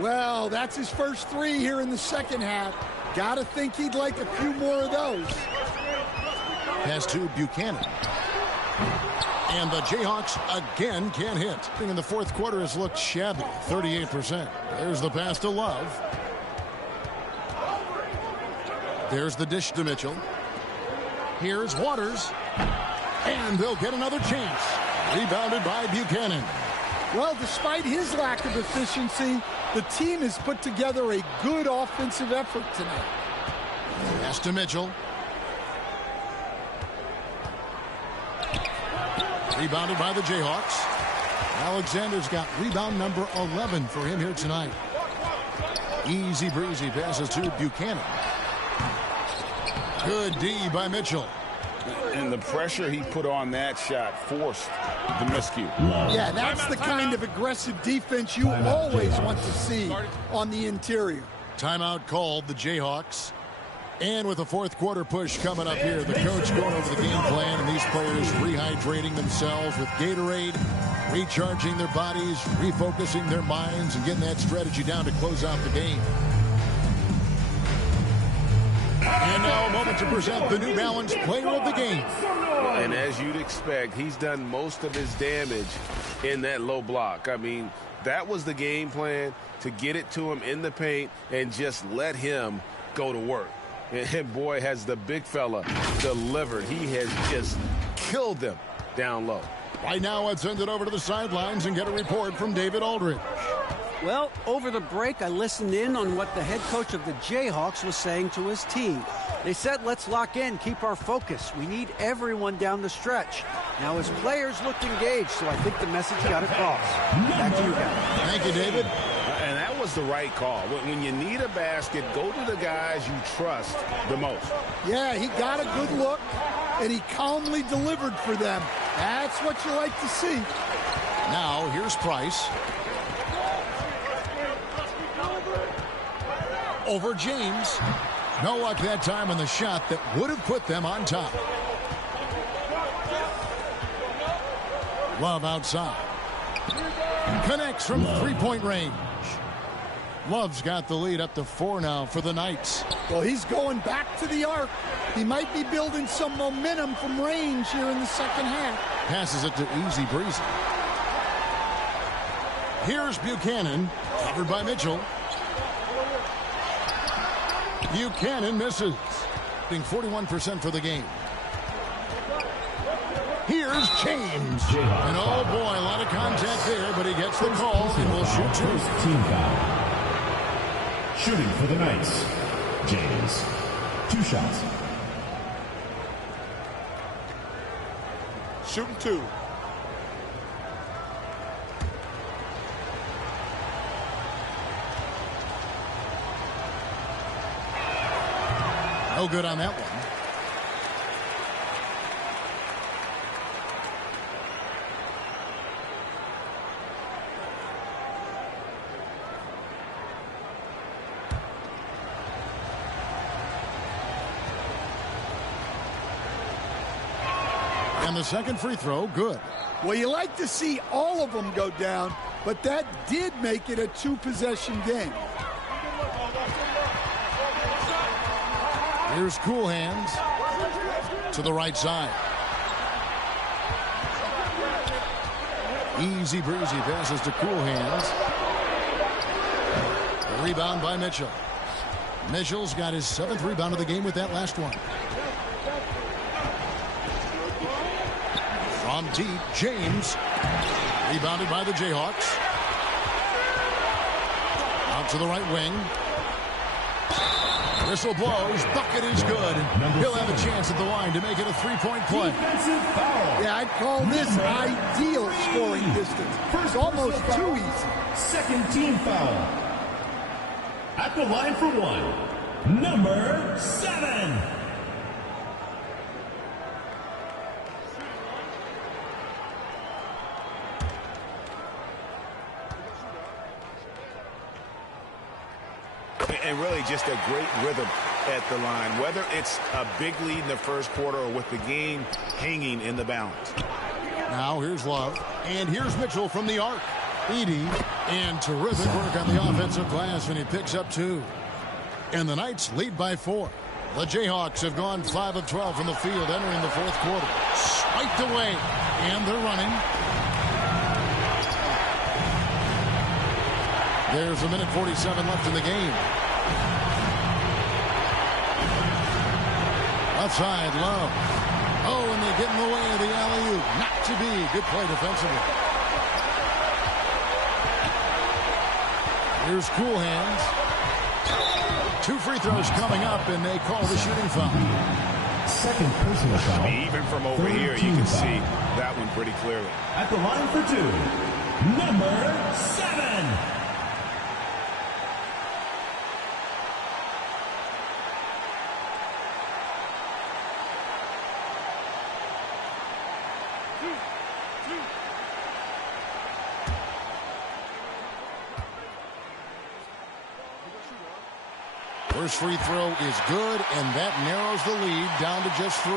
Well, that's his first 3 here in the second half. Gotta think he'd like a few more of those. Pass to Buchanan. And the Jayhawks again can't hit. In the fourth quarter has looked shabby, 38%. There's the pass to Love. There's the dish to Mitchell. Here's Waters. And they'll get another chance. Rebounded by Buchanan. Well, despite his lack of efficiency, the team has put together a good offensive effort tonight. Pass to Mitchell. Rebounded by the Jayhawks. Alexander's got rebound number 11 for him here tonight. Easy breezy passes to Buchanan. Good D by Mitchell. And the pressure he put on that shot forced the miscue. Yeah, that's the kind of aggressive defense you always want to see on the interior. Timeout called, the Jayhawks. And with a fourth quarter push coming up here, the coach going over the game plan, and these players rehydrating themselves with Gatorade, recharging their bodies, refocusing their minds, and getting that strategy down to close out the game. And now a moment to present the New Balance Player of the Game. And as you'd expect, he's done most of his damage in that low block. I mean, that was the game plan, to get it to him in the paint and just let him go to work. And boy, has the big fella delivered. He has just killed them down low. Right now, let's send it over to the sidelines and get a report from David Aldridge. Well, over the break, I listened in on what the head coach of the Jayhawks was saying to his team. They said, let's lock in, keep our focus. We need everyone down the stretch. Now, his players looked engaged, so I think the message got across. Back to you guys. Thank you, David. And that was the right call. When you need a basket, go to the guys you trust the most. Yeah, he got a good look, and he calmly delivered for them. That's what you like to see. Now, here's Price. Over James. No luck that time on the shot that would have put them on top. Love outside. Connects from three-point range. Love's got the lead up to 4 now for the Knights. Well, he's going back to the arc. He might be building some momentum from range here in the second half. Passes it to Easy Breezy. Here's Buchanan, covered by Mitchell. Buchanan misses, being 41% for the game. Here's James. And oh boy, a lot of contact there, but he gets the call and will shoot 2. Team foul. Shooting for the Knights, James. 2 shots. Shooting 2. No good on that one. And the second free throw, good. Well, you like to see all of them go down, but that did make it a 2-possession game. Here's Cool Hands to the right side. Easy breezy passes to Cool Hands. A rebound by Mitchell. Mitchell's got his 7th rebound of the game with that last one. From deep, James. Rebounded by the Jayhawks. Out to the right wing. Whistle blows. Bucket is good. He'll have a chance at the line to make it a 3-point play. Yeah, I'd call this ideal scoring distance. It's almost too easy. Second team foul. At the line for 1, number 7. And really just a great rhythm at the line, whether it's a big lead in the first quarter or with the game hanging in the balance. Now here's Love, and here's Mitchell from the arc. Edey, and terrific work on the offensive glass, and he picks up 2. And the Knights lead by 4. The Jayhawks have gone 5 of 12 from the field entering the fourth quarter. Swiped away, and they're running. There's a minute 47 left in the game. Left side, Love. Oh, and they get in the way of the alley-oop. Not to be. Good play defensively. Here's Cool Hands. 2 free throws coming up, and they call the shooting foul. Second personal foul. Even from over here, you can see that one pretty clearly. At the line for 2, number 7. First free throw is good, and that narrows the lead down to just 3.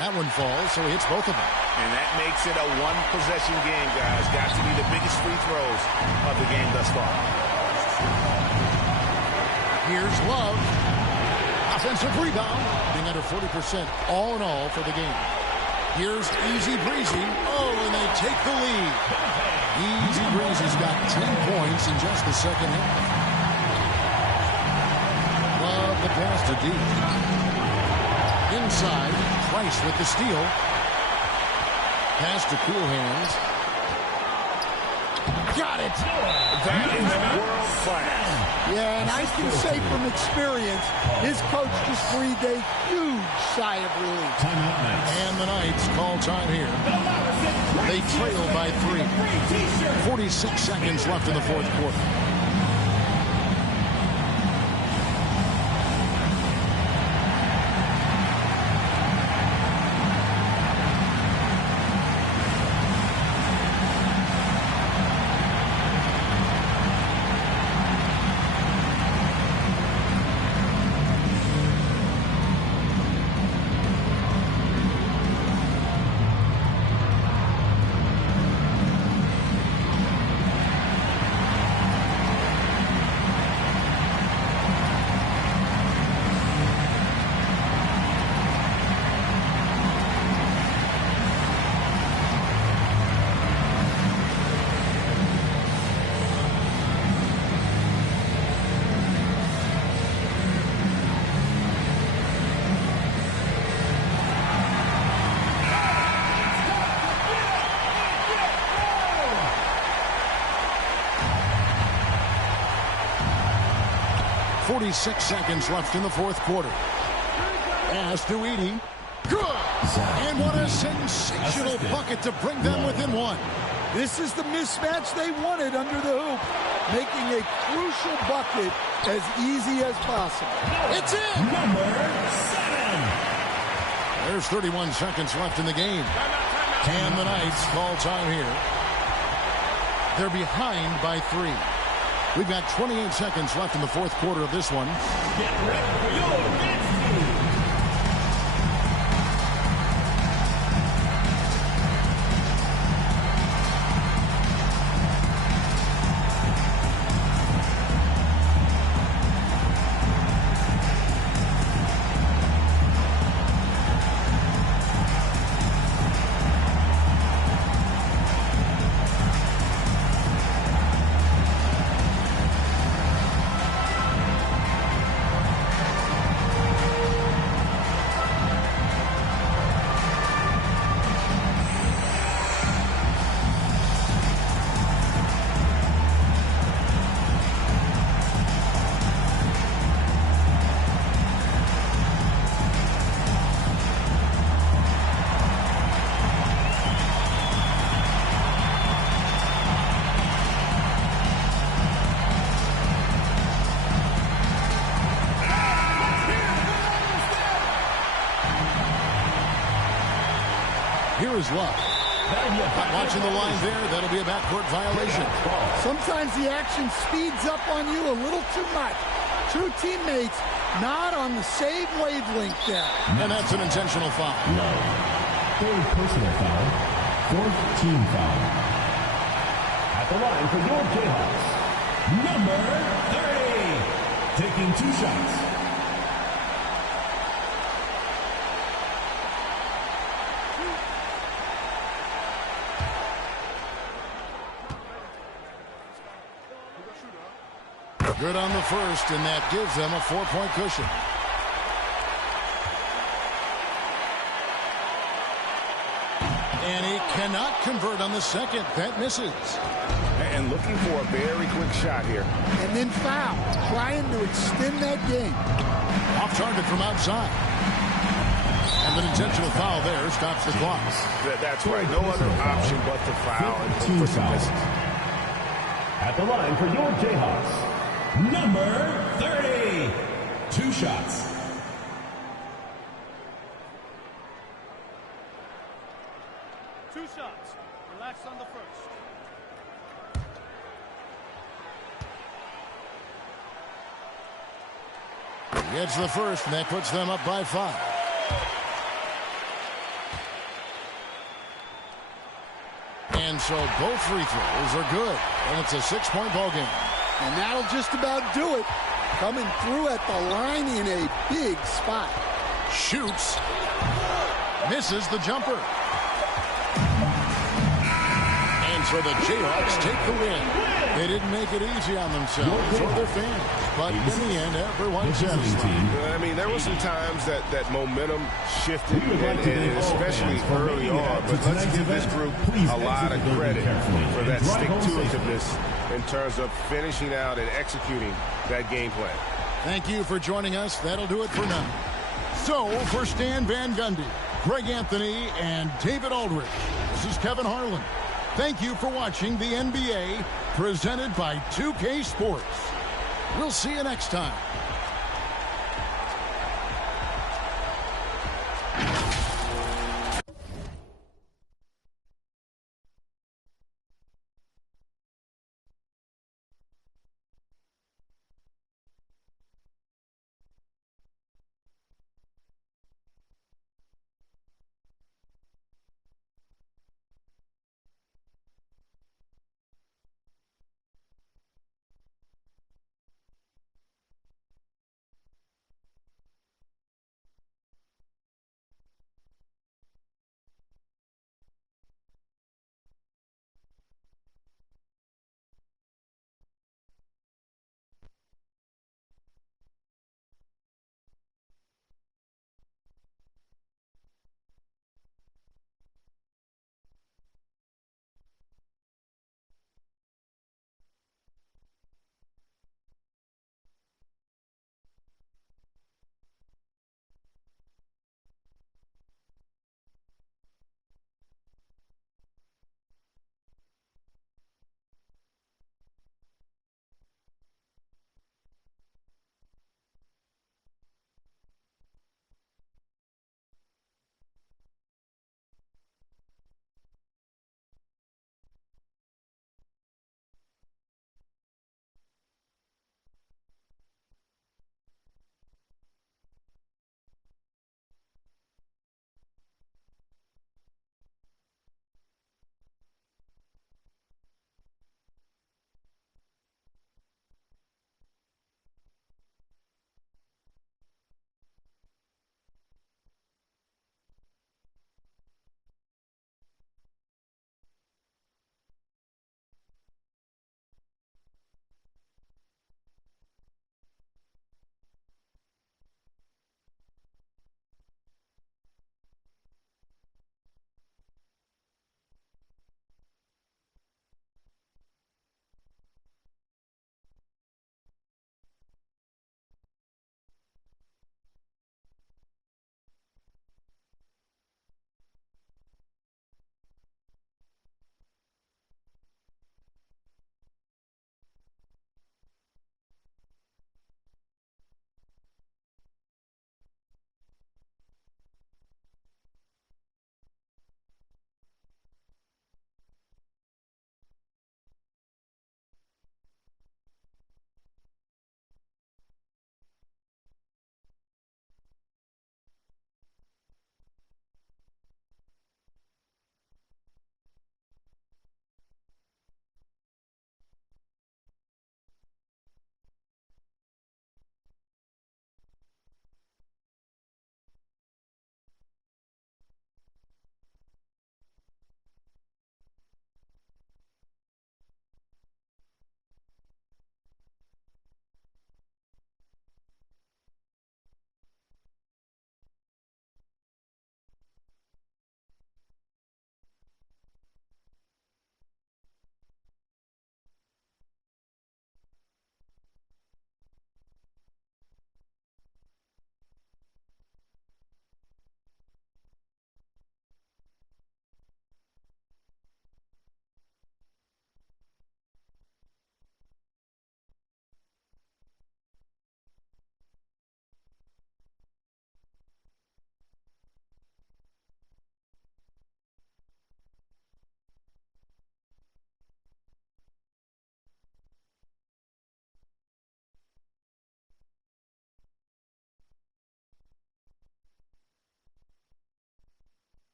That one falls, so he hits both of them. And that makes it a one-possession game, guys. Got to be the biggest free throws of the game thus far. Here's Love. Offensive rebound. Being under 40% all in all for the game. Here's Easy Breezy. Oh, and they take the lead. Easy Breezy's got 10 points in just the second half. Love the pass to deep. Inside, Price with the steal. Pass to Cool Hands. Got it. That is world class. Yeah, and I can say from experience, his coach just breathed a huge sigh of relief. And the Knights call time here. They trail by 3. 46 seconds left in the fourth quarter. Six seconds left in the fourth quarter. Pass to Edey. Good! And what a sensational bucket to bring them within 1. This is the mismatch they wanted under the hoop, making a crucial bucket as easy as possible. It's in! Number 7. There's 31 seconds left in the game. Can the Knights call time here? They're behind by 3. We've got 28 seconds left in the fourth quarter of this one. Get ready for your next move. here is Love. Watching the line there, that'll be a backcourt violation. Sometimes the action speeds up on you a little too much. Two teammates not on the same wavelength there. And that's an intentional foul. Third personal foul. Fourth team foul. At the line for your Jayhawks, number 30. Taking 2 shots. Good on the first, and that gives them a 4-point cushion. And he cannot convert on the second. That misses. And looking for a very quick shot here. And then foul, trying to extend that game. Off target from outside. And an intentional foul there stops the clock. That's right. No other option but to foul and hope for some misses. At the line for your Jayhawks, number 30. 2 shots. Relax on the first. He gets the first, and that puts them up by 5. And so both free throws are good, and it's a 6-point ball game. And that'll just about do it. Coming through at the line in a big spot. Shoots. Misses the jumper. And so the Jayhawks take the win. They didn't make it easy on themselves or their fans. But in the end, everyone's satisfied. I mean, there were some times that momentum shifted, and especially early on. But let's give this group a lot of credit for that stick-to-itiveness in terms of finishing out and executing that game plan. Thank you for joining us. That'll do it for now. So, for Stan Van Gundy, Greg Anthony, and David Aldridge, this is Kevin Harlan. Thank you for watching the NBA presented by 2K Sports. We'll see you next time.